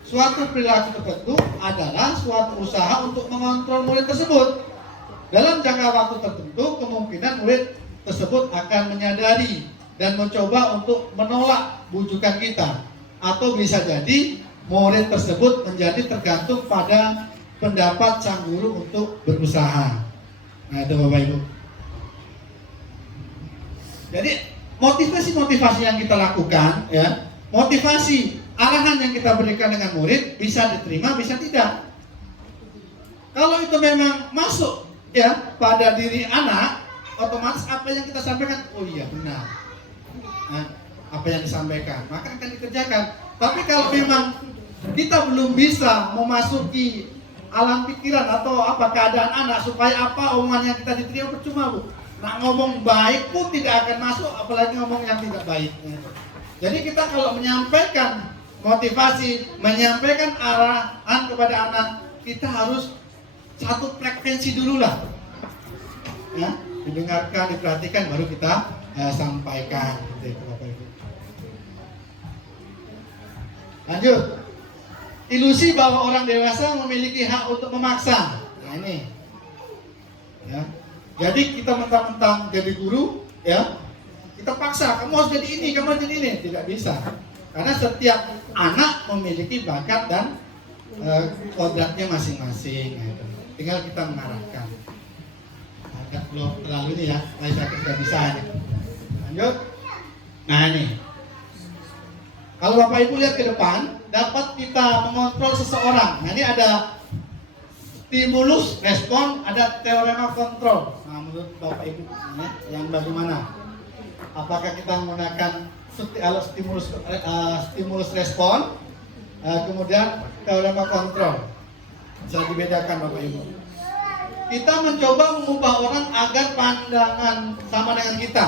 suatu perilaku tertentu adalah suatu usaha untuk mengontrol murid tersebut. Dalam jangka waktu tertentu, kemungkinan murid tersebut akan menyadari dan mencoba untuk menolak bujukan kita. Atau bisa jadi murid tersebut menjadi tergantung pada pendapat sang guru untuk berusaha. Nah itu Bapak Ibu. Jadi motivasi-motivasi yang kita lakukan, ya, motivasi arahan yang kita berikan dengan murid bisa diterima, bisa tidak. Kalau itu memang masuk ya pada diri anak, otomatis apa yang kita sampaikan, oh iya benar. Nah, apa yang disampaikan, maka akan dikerjakan. Tapi kalau memang kita belum bisa memasuki alam pikiran atau apa keadaan anak supaya apa omongan yang kita diterima percuma Bu. Nah ngomong baik pun tidak akan masuk, apalagi ngomong yang tidak baik. Jadi kita kalau menyampaikan motivasi, menyampaikan arahan kepada anak, kita harus satu frekuensi dulu lah. Ya, didengarkan, diperhatikan, baru kita sampaikan. Gitu, Bapak Ibu. Lanjut. Ilusi bahwa orang dewasa memiliki hak untuk memaksa. Nah ini. Ya. Jadi kita mentang-mentang jadi guru, ya, kita paksa, kamu harus jadi ini, kamu harus jadi ini. Tidak bisa. Karena setiap anak memiliki bakat dan kodratnya masing-masing. Tinggal kita mengarahkan. belum terlalu ini ya, saya sudah bisa ini. Lanjut. Nah ini, kalau Bapak Ibu lihat ke depan, dapat kita mengontrol seseorang. Nah ini ada stimulus, respon, ada teorema kontrol. Nah menurut Bapak Ibu, yang bagaimana? Apakah kita menggunakan stimulus respon, kemudian teorema kontrol? Bisa dibedakan Bapak Ibu. Kita mencoba mengubah orang agar pandangan sama dengan kita.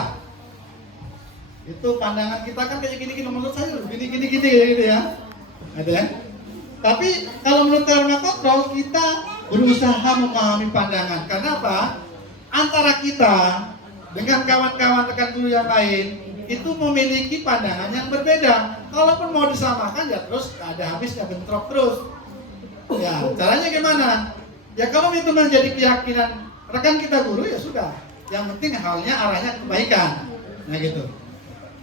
Itu pandangan kita kan kayak gini-gini, menurut saya gini gitu ya. Ada ya? Tapi kalau menurut teorema kontrol, kita berusaha memahami pandangan. Karena apa? Antara kita dengan kawan-kawan rekan guru yang lain itu memiliki pandangan yang berbeda. Kalaupun mau disamakan ya terus ada habisnya, bentrok terus. Ya, caranya gimana? Ya kalau itu menjadi keyakinan rekan kita guru ya sudah. Yang penting halnya arahnya kebaikan. Nah gitu.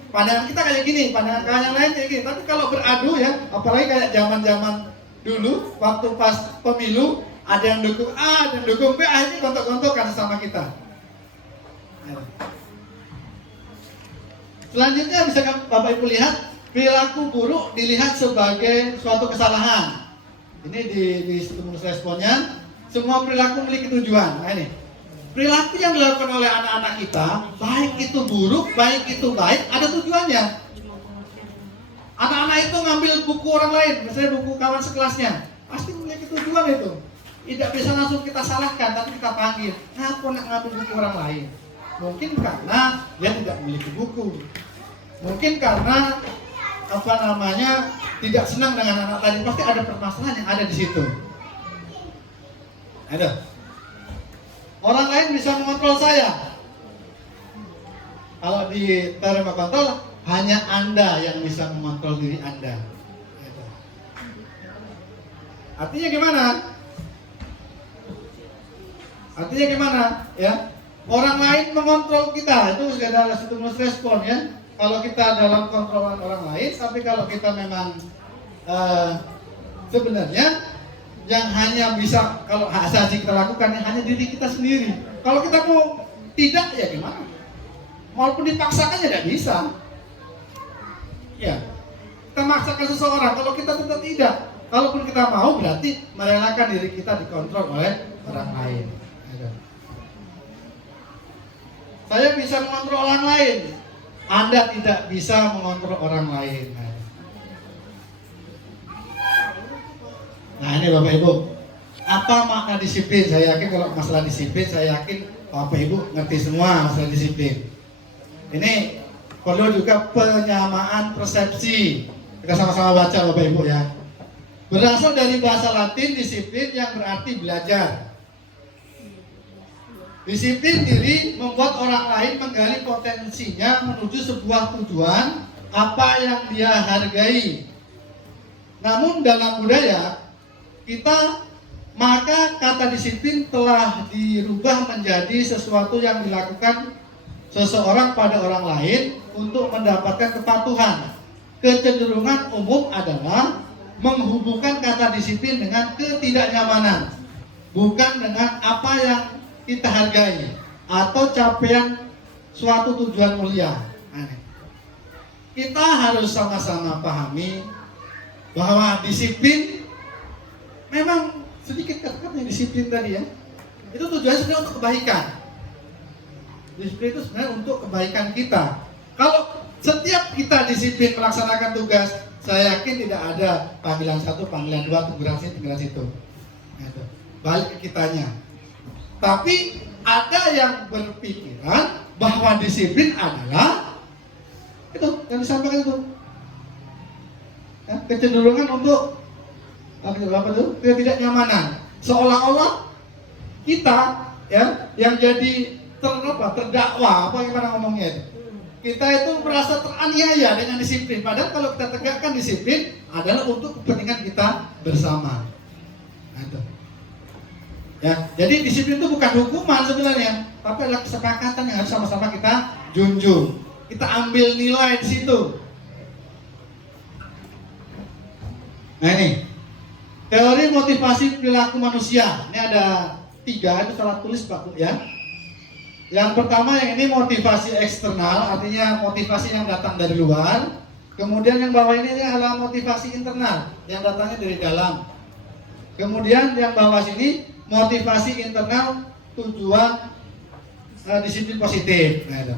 Pandangan kita kayak gini, pandangan yang lain kayak gini. Tapi kalau beradu ya, apalagi kayak zaman-zaman dulu waktu pas pemilu, ada yang dukung A, ada yang dukung B, akhirnya gontok-gontokan sama kita. Selanjutnya bisa Bapak Ibu lihat, perilaku buruk dilihat sebagai suatu kesalahan. Ini di stimulus responnya, semua perilaku memiliki tujuan. Nah ini, perilaku yang dilakukan oleh anak-anak kita, baik itu buruk, baik itu baik, ada tujuannya. Anak-anak itu ngambil buku orang lain, misalnya buku kawan sekelasnya, pasti memiliki tujuan itu. Tidak bisa langsung kita salahkan, tapi kita panggil, kenapa nak ngambil buku orang lain? Mungkin karena dia tidak memiliki buku, mungkin karena tidak senang dengan anak tadi, pasti ada permasalahan yang ada di situ. Ada. Orang lain bisa mengontrol saya. Kalau di teorema kontrol, hanya Anda yang bisa mengontrol diri Anda. Artinya gimana? Artinya gimana? Ya, orang lain mengontrol kita, itu sudah ada stimulus respon ya. Kalau kita dalam kontrolan orang lain, tapi kalau kita memang sebenarnya yang hanya bisa, kalau hak asasi kita lakukan hanya diri kita sendiri. Kalau kita mau tidak ya gimana? Walaupun dipaksakan ya tidak bisa. Ya, kita maksakan seseorang. Kalau kita tetap tidak, kalaupun kita mau berarti merelakan diri kita dikontrol oleh orang lain. Saya bisa mengontrol orang lain, Anda tidak bisa mengontrol orang lain. Nah ini Bapak Ibu, apa makna disiplin? Saya yakin kalau masalah disiplin, saya yakin Bapak Ibu ngerti semua masalah disiplin. Ini perlu juga penyamaan persepsi. Kita sama-sama baca Bapak Ibu ya. Berasal dari bahasa Latin disiplin yang berarti belajar. Disiplin diri membuat orang lain menggali potensinya menuju sebuah tujuan apa yang dia hargai. Namun dalam budaya kita, maka kata disiplin telah dirubah menjadi sesuatu yang dilakukan seseorang pada orang lain untuk mendapatkan kepatuhan. Kecenderungan umum adalah menghubungkan kata disiplin dengan ketidaknyamanan, bukan dengan apa yang kita hargai atau capaian suatu tujuan mulia. Kita harus sama-sama pahami bahwa disiplin memang sedikit kata-katanya disiplin tadi ya, itu tujuannya sebenarnya untuk kebaikan. Disiplin itu sebenarnya untuk kebaikan kita. Kalau setiap kita disiplin melaksanakan tugas, saya yakin tidak ada panggilan 1, panggilan 2, teguran sini, teguran situ. Balik ke kitanya. Tapi ada yang berpikiran bahwa disiplin adalah itu yang disampaikan itu ya, kecenderungan untuk apa itu? Ketidaknyamanan. Seolah-olah kita ya yang jadi terdakwa, apa gimana ngomongnya itu? Kita itu merasa teraniaya dengan disiplin. Padahal kalau kita tegakkan disiplin adalah untuk kepentingan kita bersama. Nah, itu. Ya, jadi disiplin itu bukan hukuman sebenarnya, tapi adalah kesepakatan yang harus sama-sama kita junjung. Kita ambil nilai di situ. Nah ini, teori motivasi perilaku manusia. Ini ada 3, itu salah tulis Pak Bu ya. Yang pertama yang ini motivasi eksternal, artinya motivasi yang datang dari luar. Kemudian yang bawah ini adalah motivasi internal yang datangnya dari dalam. Kemudian yang bawah sini motivasi internal tujuan disiplin positif. Nah, itu.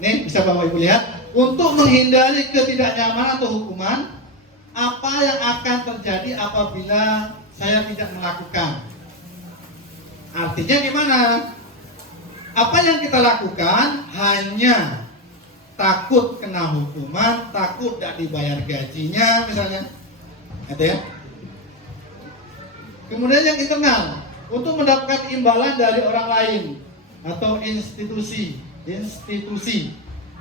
Nih bisa Bapak Ibu lihat, untuk menghindari ketidaknyamanan atau hukuman, apa yang akan terjadi apabila saya tidak melakukan? Artinya gimana? Apa yang kita lakukan hanya takut kena hukuman, takut tidak dibayar gajinya misalnya, gitu ya. Kemudian yang internal, untuk mendapatkan imbalan dari orang lain atau institusi.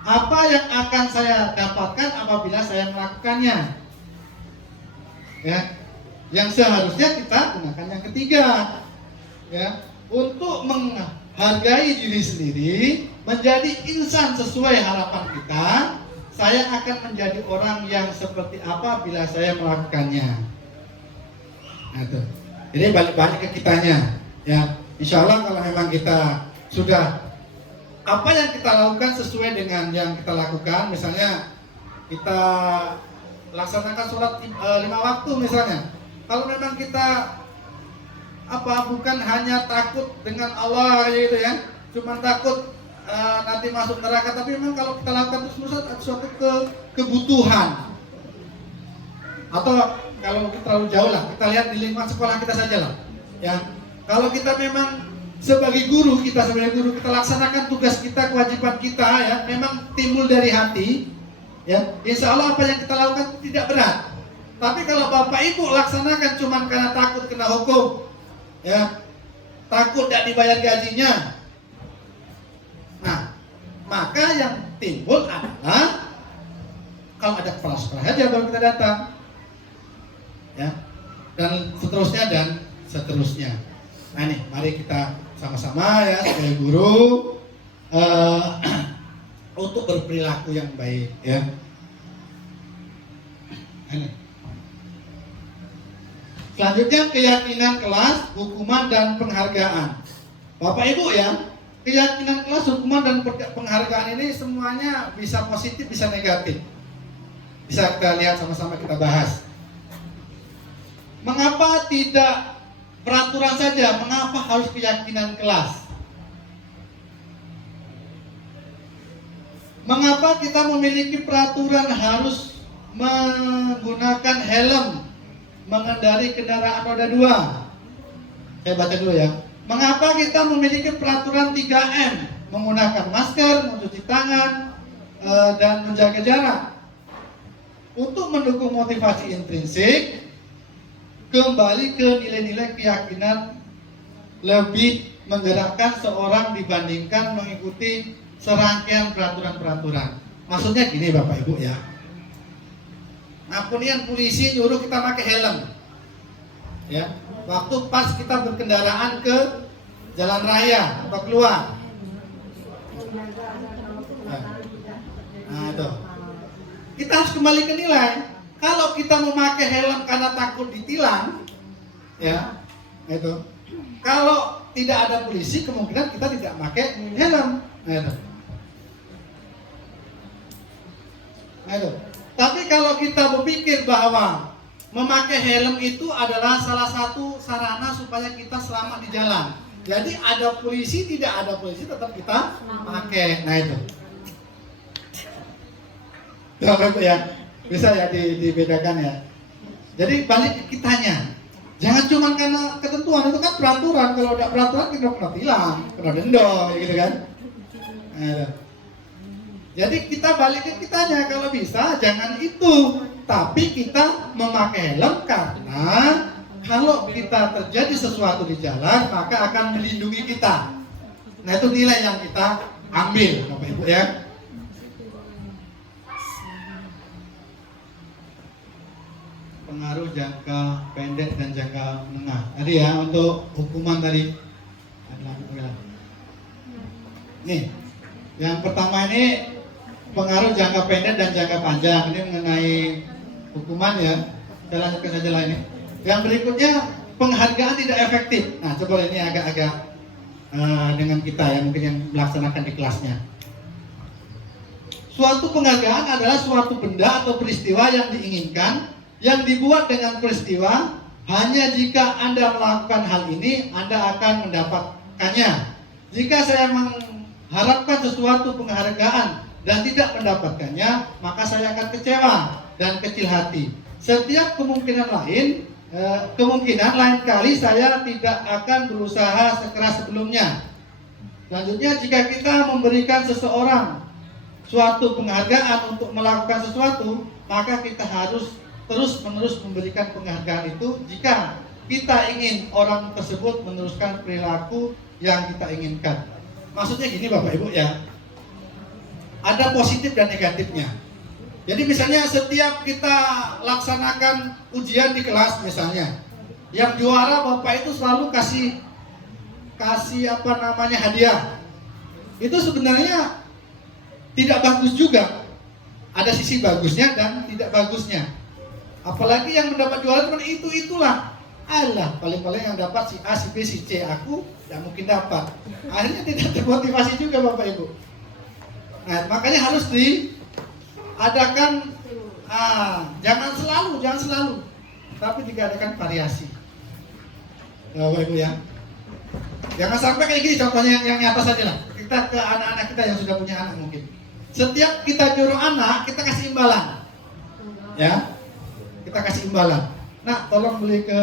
Apa yang akan saya dapatkan apabila saya melakukannya? Ya, yang seharusnya kita gunakan yang ketiga, ya, untuk menghargai diri sendiri, menjadi insan sesuai harapan kita. Saya akan menjadi orang yang seperti apa bila saya melakukannya. Nah, tuh. Jadi balik-balik ke kitanya, ya. Insya Allah kalau memang kita sudah apa yang kita lakukan sesuai dengan yang kita lakukan, misalnya kita laksanakan sholat 5 waktu misalnya. Kalau memang kita bukan hanya takut dengan Allah gitu ya, cuma takut nanti masuk neraka, tapi memang kalau kita lakukan terus-terusan ada suatu kebutuhan. Atau kalau kita terlalu jauh lah, kita lihat di lingkungan sekolah kita saja lah. Ya, kalau kita memang sebagai guru kita laksanakan tugas kita, kewajiban kita, ya, memang timbul dari hati, ya, insya Allah apa yang kita lakukan tidak berat. Tapi kalau Bapak Ibu laksanakan cuma karena takut kena hukum, ya, takut tidak dibayar gajinya, nah, maka yang timbul adalah kalau ada kepala sekolah aja baru kita datang, ya, dan seterusnya. Nah nih, mari kita sama-sama ya sebagai guru untuk berperilaku yang baik, ya. Ini. Selanjutnya keyakinan kelas, hukuman dan penghargaan. Bapak Ibu ya, keyakinan kelas, hukuman dan penghargaan ini semuanya bisa positif, bisa negatif. Bisa kita lihat sama-sama, kita bahas. Mengapa tidak peraturan saja? Mengapa harus keyakinan kelas? Mengapa kita memiliki peraturan harus menggunakan helm mengendari kendaraan roda 2? Saya baca dulu ya. Mengapa kita memiliki peraturan 3M? Menggunakan masker, mencuci tangan, dan menjaga jarak. Untuk mendukung motivasi intrinsik, kembali ke nilai-nilai keyakinan lebih menggerakkan seorang dibandingkan mengikuti serangkaian peraturan-peraturan. Maksudnya gini Bapak Ibu ya. Ngapunian polisi nyuruh kita pakai helm, ya, waktu pas kita berkendaraan ke jalan raya atau keluar. Nah itu, kita harus kembali ke nilai. Kalau kita memakai helm karena takut ditilang, ya, itu. Kalau tidak ada polisi, kemungkinan kita tidak pakai helm. Nah itu. Tapi kalau kita berpikir bahwa memakai helm itu adalah salah satu sarana supaya kita selamat di jalan. Jadi ada polisi, tidak ada polisi, tetap kita pakai. Nah itu. Ya, bisa ya dibedakan ya. Jadi balik ke kitanya. Jangan cuma karena ketentuan, itu kan peraturan. Kalau ada peraturan kita kena tilang, kena denda, gitu kan. Nah, itu. Jadi kita balik ke kitanya, kalau bisa jangan itu, tapi kita memakai helm karena kalau kita terjadi sesuatu di jalan maka akan melindungi kita. Nah itu nilai yang kita ambil Bapak Ibu ya. Pengaruh jangka pendek dan jangka menengah. Tadi ya untuk hukuman tadi. Nih, yang pertama ini pengaruh jangka pendek dan jangka panjang. Ini mengenai hukuman ya. Saya lanjutkan saja lah ini. Yang berikutnya, penghargaan tidak efektif. Nah, coba ini agak-agak dengan kita ya, mungkin yang melaksanakan di kelasnya. Suatu penghargaan adalah suatu benda atau peristiwa yang diinginkan, yang dibuat dengan peristiwa. Hanya jika Anda melakukan hal ini, Anda akan mendapatkannya. Jika saya mengharapkan sesuatu penghargaan dan tidak mendapatkannya, maka saya akan kecewa dan kecil hati. Setiap kemungkinan lain kali saya tidak akan berusaha sekeras sebelumnya. Selanjutnya, jika kita memberikan seseorang suatu penghargaan untuk melakukan sesuatu, maka kita harus terus-menerus memberikan penghargaan itu jika kita ingin orang tersebut meneruskan perilaku yang kita inginkan. Maksudnya gini Bapak Ibu ya, ada positif dan negatifnya. Jadi misalnya setiap kita laksanakan ujian di kelas misalnya, yang juara Bapak itu selalu kasih hadiah. Itu sebenarnya tidak bagus juga. Ada sisi bagusnya dan tidak bagusnya. Apalagi yang mendapat juara cuma itulah. Alah, paling-paling yang dapat si A, si B, si C, aku tidak mungkin dapat. Akhirnya tidak termotivasi juga Bapak Ibu. Nah, makanya harus diadakan, jangan selalu, tapi diadakan variasi. Bapak Ibu ya. Jangan sampai kayak gini, contohnya yang nyata saja lah. Kita ke anak-anak kita yang sudah punya anak mungkin. Setiap kita nyuruh anak, kita kasih imbalan. Ya, kita kasih imbalan. Nah, tolong beli ke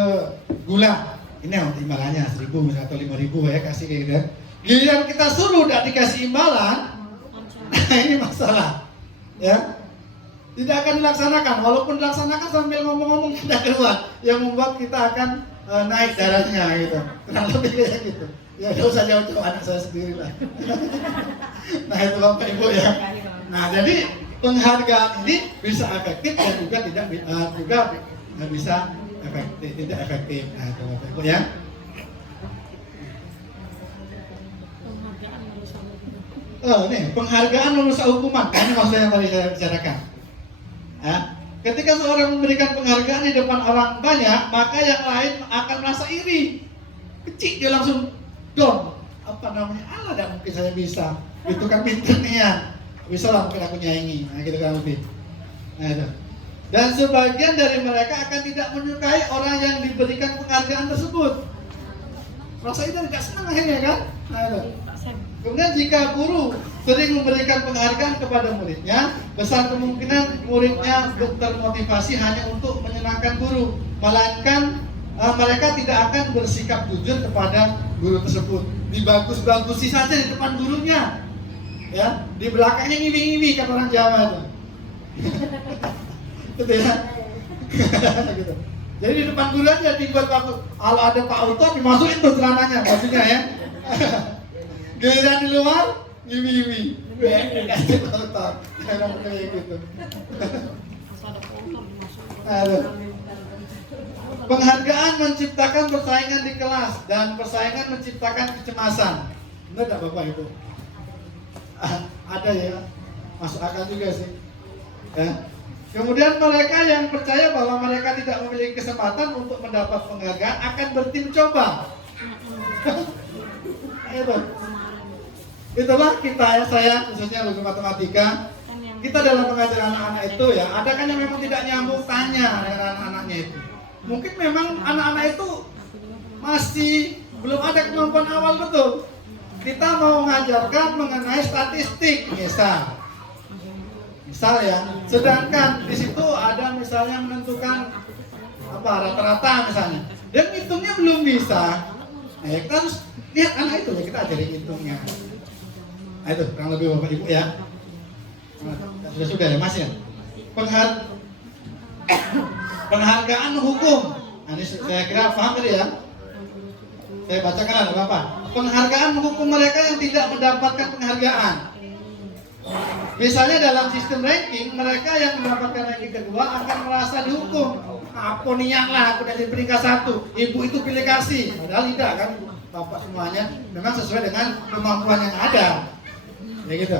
gula. Ini untuk imbalannya 1.000 misalnya, atau 5.000 ya, kasih kayak gitu. Giliran kita suruh tidak dikasih imbalan, nah ini masalah. Ya, tidak akan dilaksanakan. Walaupun dilaksanakan sambil ngomong-ngomong tidak keluar, yang membuat kita akan naik darahnya gitu. Kurang lebih kayak gitu. Ya, tidak usah jauh-jauh, anak saya sendiri lah. Nah, itu Bapak Ibu ya. Nah, jadi penghargaan ini bisa efektif dan juga tidak bisa efektif, tidak efektif. Nah, itu Bapak Ibu ya. Nih, penghargaan lulus hukuman. Ini maksudnya yang tadi saya bicarakan. Ya. Ketika seorang memberikan penghargaan di depan orang banyak, maka yang lain akan merasa iri. Kecil dia langsung down. Apa namanya? Allah, tidak mungkin saya bisa. Itu kan pinter nih ya. Bisa lah mungkin aku nyaingi. Nah, gitu kan lebih. Nah, itu. Dan sebagian dari mereka akan tidak menyukai orang yang diberikan penghargaan tersebut. Rasanya tidak senang akhirnya kan? Nah, itu. Kemudian jika guru sering memberikan penghargaan kepada muridnya, besar kemungkinan muridnya termotivasi hanya untuk menyenangkan guru, melainkan mereka tidak akan bersikap jujur kepada guru tersebut. Dibagus-bagusi saja di depan gurunya, ya, di belakangnya ngimi-ngimi kata orang Jawa itu. Gitu ya. Gitu. Jadi di depan guru aja dibuat bagus. Kalau ada Pak Uto dimasukin tuh celananya, maksudnya ya. Giliran di luar ngimi-ngimi. Kasih Pak Uto. Kayak gitu. Aduh. Penghargaan menciptakan persaingan di kelas dan persaingan menciptakan kecemasan. Benar tidak Bapak Ibu? Ada ya, masuk akal juga sih. Ya. Kemudian mereka yang percaya bahwa mereka tidak memiliki kesempatan untuk mendapat penghargaan akan bertim coba. Itulah kita ya, saya khususnya guru matematika. Kita dalam mengajar anak-anak itu ya, ada kan yang memang tidak nyambung tanya dengan anak-anaknya itu. Mungkin memang anak-anak itu masih belum ada kemampuan awal betul. Kita mau mengajarkan mengenai statistik misal ya, sedangkan di situ ada misalnya menentukan apa rata-rata misalnya, dan hitungnya belum bisa. Nah, kita harus lihat anak itu ya, kita ajarin hitungnya. Nah, itu kurang lebih Bapak Ibu ya. Sudah ya Mas ya. Penghargaan hukum. Nah, ini saya kira paham tadi ya. Saya bacakan ada Bapak. Penghargaan hukum mereka yang tidak mendapatkan penghargaan. Misalnya dalam sistem ranking, mereka yang mendapatkan ranking kedua akan merasa dihukum. Apa niat lah, aku dari peringkat 1. Ibu itu pilih kasih. Padahal tidak kan, Bapak semuanya memang sesuai dengan kemampuan yang ada. Ya gitu.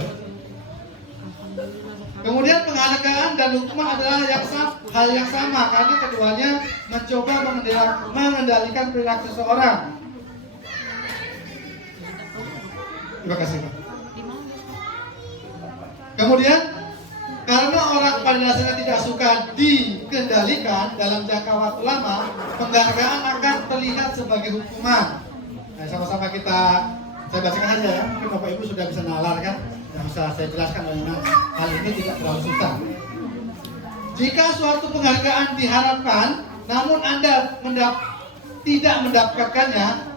Kemudian penghargaan dan hukuman adalah hal yang sama karena keduanya mencoba mengendalikan perilaku seseorang. Terima kasih Pak. Kemudian, karena orang pada dasarnya tidak suka dikendalikan dalam jangka waktu lama, penghargaan akan terlihat sebagai hukuman. Nah, sama-sama saya bacakan aja ya, mungkin Bapak Ibu sudah bisa nalar kan, yang bisa saya jelaskan memang hal ini tidak terlalu susah. Jika suatu penghargaan diharapkan, namun Anda tidak mendapatkannya,